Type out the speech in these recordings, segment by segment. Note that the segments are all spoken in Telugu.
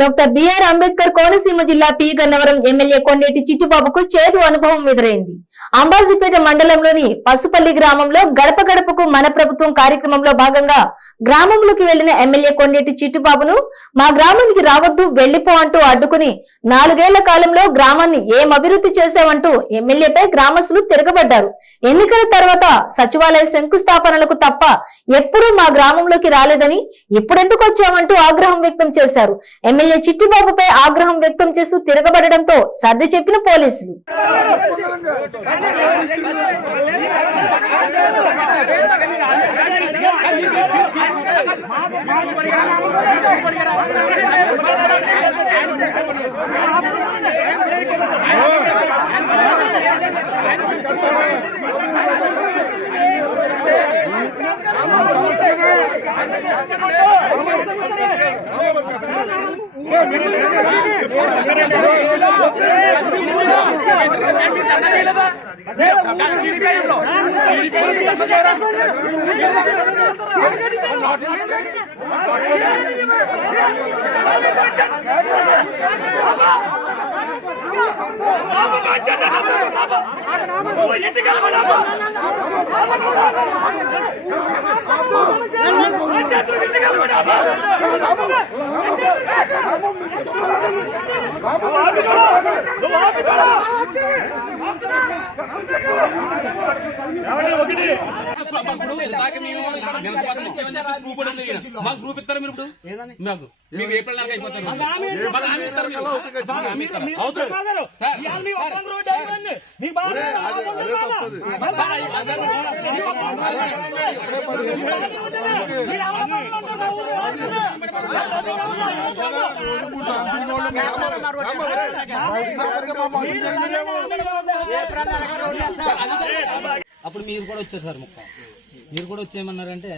డాక్టర్ బిఆర్ అంబేద్కర్ కోనసీమ జిల్లా పి గన్నవరం ఎమ్మెల్యే కొండేటి చిట్టుబాబుకు చేదు అనుభవం ఎదురైంది. అంబాజీపేట మండలంలోని పసుపల్లి గ్రామంలో గడప గడపకు మన ప్రభుత్వం కార్యక్రమంలో భాగంగా గ్రామంలోకి వెళ్ళిన ఎమ్మెల్యే కొండేటి చిట్టుబాబును మా గ్రామానికి రావద్దు వెళ్ళిపో అంటూ అడ్డుకుని నాలుగేళ్ళ కాలంలో గ్రామాన్ని ఏం అభివృద్ధి చేశామంటూ ఎమ్మెల్యేపై గ్రామస్తులు తిరగబడ్డారు. ఎన్నికల తర్వాత సచివాలయ శంకుస్థాపనలకు తప్ప ఎప్పుడూ మా గ్రామంలోకి రాలేదని ఇప్పుడెందుకు వచ్చామంటూ ఆగ్రహం వ్యక్తం చేశారు. ఎమ్మెల్యే చిట్టుబాబుపై ఆగ్రహం వ్యక్తం చేస్తూ తిరగబడడంతో సర్ది చెప్పిన పోలీసులు. Gracias. Babu Babu Babu Babu I'm not gonna- ఇందాక మేము మేము గ్రూప్ ఈయన. మాకు గ్రూప్ ఇస్తారా మీరు ఇప్పుడు? మాకు. ఏప్రిల్ దాకా అయిపోతారు. మాకు హామీ ఇస్తారా మీరు? మాకు హామీ ఇస్తారా? అవుతుంది. సార్, అప్పుడు మీరు కూడా వచ్చారు సార్ ముక్క. మీరు కూడా వచ్చేయమన్నారంటే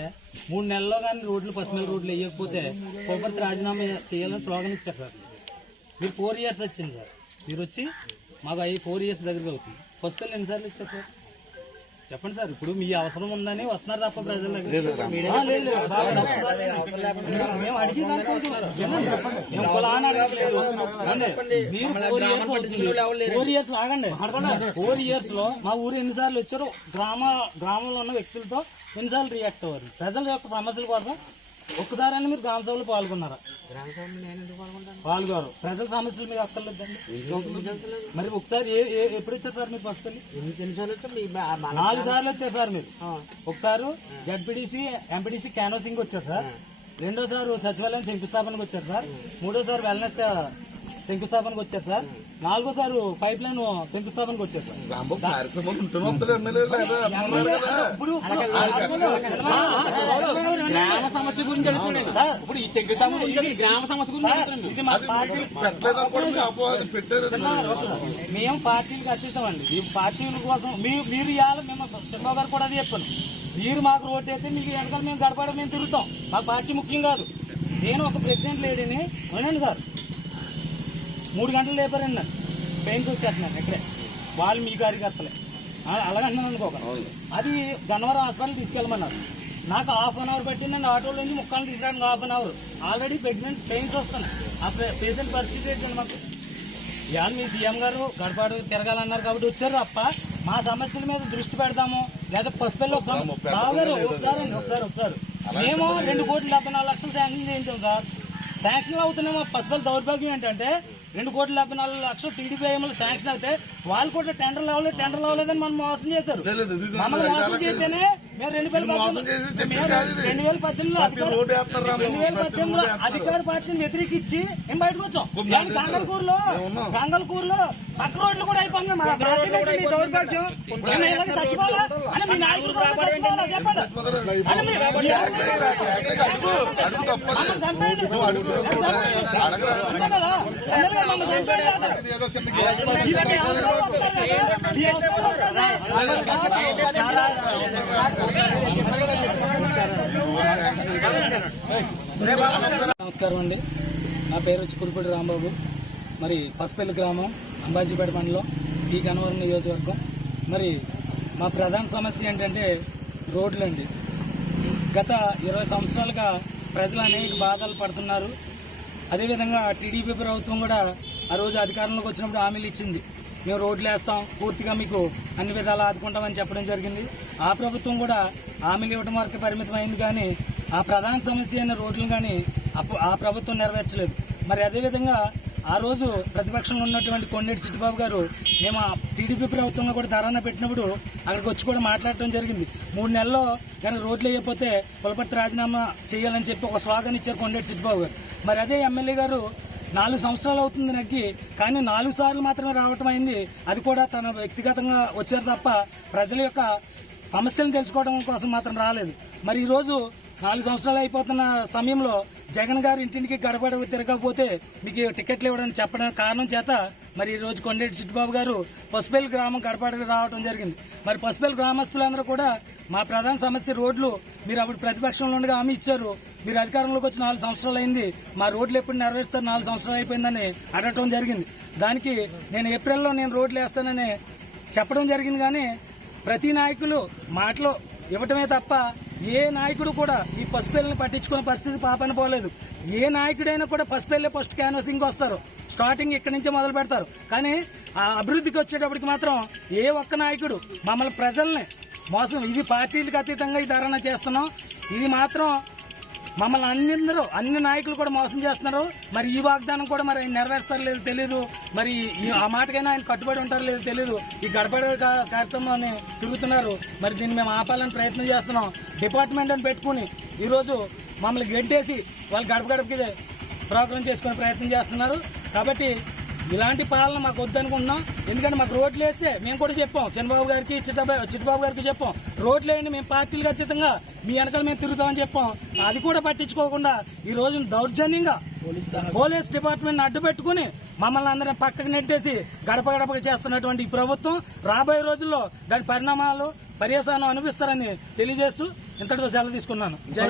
మూడు నెలల్లో కానీ రోడ్లు పసిమెల రోడ్లు వేయకపోతే కొబ్బరి రాజీనామా చేయాలని స్లోగన్ ఇచ్చారు సార్. మీరు ఫోర్ ఇయర్స్ వచ్చింది సార్. మీరు వచ్చి మాకు అవి ఫోర్ ఇయర్స్ దగ్గరగా అవుతుంది. పసుపెళ్ళి ఎన్నిసార్లు ఇచ్చారు సార్? చెప్పండి సార్ ఇప్పుడు మీ అవసరం ఉందని వస్తున్నారు తప్ప ప్రజల దగ్గర. మేము అడిగి. మేము అడగట్లేదు. మీరు ఫోర్ ఇయర్స్ ఫోర్ ఇయర్స్ ఆగండి. ఫోర్ ఇయర్స్లో మా ఊరు ఎన్నిసార్లు వచ్చారో? గ్రామ గ్రామంలో ఉన్న వ్యక్తులతో ఎన్నిసార్లు రియాక్ట్ అవ్వరు. ప్రజల యొక్క సమస్యల కోసం ఒక్కసారి మీరు గ్రామ సభలో పాల్గొన్నారా? పాల్గొరు ప్రజల సమస్యలు మీకు అక్కర్లేదండి. మరి ఒకసారి ఎప్పుడు వచ్చారు సార్ మీరు పసుపల్లి నాలుగు సార్లు వచ్చారు సార్ మీరు. ఒకసారి జడ్పీడీసీ ఎంపీడీసీ క్యానోసింగ్ వచ్చారు సార్. రెండోసారి సచివాలయం శంకుస్థాపనకు వచ్చారు సార్. మూడోసారి వెల్నెస్ శంకుస్థాపనకు వచ్చారు సార్. నాలుగోసారి పైప్ లైన్ శంకుస్థాపనకు వచ్చారు సార్. ఇప్పుడు గ్రామ సమస్య గురించి అడుగుతున్నాను సార్ ఇప్పుడు ఈ శంకుస్థాపన గురించి గ్రామ సమస్య గురించి అడుగుతున్నాను ఇది మా పార్టీ మేము పార్టీలకు అతీతం అండి ఈ పార్టీల కోసం మీరు మీరు ఇవ్వాలి మేము చంద్రబాబు గారు కూడా అది చెప్పాను. మీరు మాకు రోడ్డు అయితే మీకు వెనకాల మేము గడపడ మేము తిరుగుతాం. మాకు పార్టీ ముఖ్యం కాదు. నేను ఒక ప్రెసిడెంట్ లేడీని వినండి సార్. మూడు గంటలు లేపారండి నన్ను. పెయిన్స్ వచ్చేస్తున్నాను ఇక్కడే. వాళ్ళు మీ కార్యకర్తలే ఆ- అలాగే అన్నాను అనుకోకండి అది గన్నవరం హాస్పిటల్ తీసుకెళ్ళమన్నారు. నాకు హాఫ్ అన్ అవర్ పట్టిందండి ఆటోలో నుంచి ముక్కలు తీసుకురావడానికి half an hour. Already pregnant pains వస్తున్నాయి. ఆ పేషెంట్ పరిస్థితి ఏంటండి మాకు? ఇవాళ మీ సీఎం గారు గడపాడు తిరగాలన్నారు కాబట్టి వచ్చారు తప్ప మా సమస్యల మీద దృష్టి పెడతాము. లేదా పసుపెల్లి ఒకసారి ఒకసారి ఒకసారి. మేము రెండు కోట్ల డెబ్బై నాలుగు లక్షలు శాంక్షన్ చేయించాం సార్. శాంక్షన్ అవుతున్నామో పసుపల్లి దౌర్భాగ్యం ఏంటంటే రెండు కోట్ల డెబ్బై నాలుగు లక్షలు టీడీపీ ఏమో శాంక్షన్ అయితే వాళ్ళు కూడా టెండర్ అవ్వలేదు టెండర్ అవ్వలేదని మనం మోసం చేశారు. మమ్మల్ని మోసం చేస్తేనే రెండు వేల పద్దెనిమిదిలో అధికార- పార్టీని వ్యతిరేకించి మేము బయటకు వచ్చాం. కాంగల్కూరులో. కాంగల్కూరులో పక్క రోడ్లు కూడా అయిపోయింది. మా పార్టీ దౌర్భాగ్యం. చచ్చిపోవాలా అని మీ నాయకులు చెప్పండి. చంపేయండి. నమస్కారం అండి. నా పేరు వచ్చి కురిపూడి రాంబాబు. మరి పసుపల్లి గ్రామం అంబాజీపేట మండలం ఈ కనవరం నియోజకవర్గం. మరి మా ప్రధాన సమస్య ఏంటంటే రోడ్లండి. గత ఇరవై సంవత్సరాలుగా ప్రజలు అనేక బాధలు పడుతున్నారు. అదేవిధంగా టీడీపీ ప్రభుత్వం కూడా ఆ రోజు అధికారంలోకి వచ్చినప్పుడు హామీలు ఇచ్చింది. మేము రోడ్లు వేస్తాం పూర్తిగా మీకు అన్ని విధాలు ఆదుకుంటామని చెప్పడం జరిగింది. ఆ ప్రభుత్వం కూడా హామీలు ఇవ్వడం వరకు పరిమితం అయింది కానీ ఆ ప్రధాన సమస్య అయిన రోడ్లను కానీ ఆ ప్రభుత్వం నెరవేర్చలేదు. మరి అదేవిధంగా ఆ రోజు ప్రతిపక్షంలో ఉన్నటువంటి కొండేటి సిట్టిబాబు గారు మేము టీడీపీ ప్రభుత్వంలో కూడా ధరాన పెట్టినప్పుడు అక్కడికి వచ్చి కూడా మాట్లాడటం జరిగింది. మూడు నెలల్లో కానీ రోడ్లు వేయకపోతే పులపర్తి రాజీనామా చేయాలని చెప్పి ఒక స్లోగన్ ఇచ్చారు కొండేటి సిట్టిబాబు గారు. మరి అదే ఎమ్మెల్యే గారు నాలుగు సంవత్సరాలు అవుతుంది నగ్గి కానీ నాలుగు సార్లు మాత్రమే రావటం అయింది. అది కూడా తన వ్యక్తిగతంగా వచ్చారు తప్ప ప్రజల యొక్క సమస్యలను తెలుసుకోవడం కోసం మాత్రం రాలేదు. మరి ఈరోజు నాలుగు సంవత్సరాలు అయిపోతున్న సమయంలో జగన్ గారు ఇంటింటికి గడపడ తిరగకపోతే మీకు టికెట్లు ఇవ్వడానికి చెప్పడానికి కారణం చేత మరి ఈ రోజు కొండేటి చిట్టుబాబు గారు పసుపల్లి గ్రామం గడపడకి రావడం జరిగింది. మరి పసుపల్లి గ్రామస్తులందరూ కూడా మా ప్రధాన సమస్య రోడ్లు. మీరు అప్పుడు ప్రతిపక్షంలో ఉండగా హామీ ఇచ్చారు. మీరు అధికారంలోకి వచ్చి నాలుగు సంవత్సరాలు అయింది. మా రోడ్లు ఎప్పుడు నెరవేరుస్తారు? నాలుగు సంవత్సరాలు అయిపోయిందని అడగటం జరిగింది. దానికి నేను ఏప్రిల్లో నేను రోడ్లు వేస్తానని చెప్పడం జరిగింది కానీ ప్రతి నాయకులు మాటలు ఇవ్వటమే తప్ప ఏ నాయకుడు కూడా ఈ పసిపిల్లని పట్టించుకునే పరిస్థితి పాపని పోలేదు. ఏ నాయకుడైనా కూడా పసిపిల్లే ఫస్ట్ క్యాన్వసింగ్ వస్తారు. స్టార్టింగ్ ఇక్కడి నుంచే మొదలు పెడతారు. కానీ ఆ అభివృద్ధికి వచ్చేటప్పటికి మాత్రం ఏ ఒక్క నాయకుడు మమ్మల్ని ప్రజల్ని మోసం ఇది పార్టీలకు అతీతంగా ఈ ధరణ చేస్తున్నాం. ఇది మాత్రం మమ్మల్ని అందరూ అన్ని నాయకులు కూడా మోసం చేస్తున్నారు. మరి ఈ వాగ్దానం కూడా మరి ఆయన నెరవేరుస్తారో లేదో తెలియదు మరి ఈ- ఆ మాటకైనా ఆయన కట్టుబడి ఉంటారో లేదో తెలియదు ఈ గడపడ కా- కార్యక్రమాన్ని తిరుగుతున్నారు. మరి దీన్ని మేము ఆపాలని ప్రయత్నం చేస్తున్నాం. డిపార్ట్మెంట్ అని పెట్టుకుని ఈరోజు మమ్మల్ని గెంటేసి వాళ్ళు గడప గడపకి ప్రోగ్రాం చేసుకునే ప్రయత్నం చేస్తున్నారు. కాబట్టి ఇలాంటి పాలన మాకు వద్దనుకుంటున్నాం. ఎందుకంటే మాకు రోడ్లు వేస్తే మేము కూడా చెప్పాం. చంద్రబాబు గారికి చిట్టబాబు చిట్టుబాబు గారికి చెప్పాం. రోడ్లు వేయండి మేము పార్టీలకు అతీతంగా మీ వెనకాల మేము తిరుగుతామని చెప్పాం. అది కూడా పట్టించుకోకుండా ఈ రోజు దౌర్జన్యంగా పోలీస్ డిపార్ట్మెంట్ అడ్డు పెట్టుకుని మమ్మల్ని అందరం పక్కకు నెట్టేసి గడప గడపగా చేస్తున్నటువంటి ఈ ప్రభుత్వం రాబోయే రోజుల్లో దాని పరిణామాలు పర్యవసానం అనిపిస్తారని తెలియజేస్తూ ఇంతటితో సెలవు తీసుకున్నాను.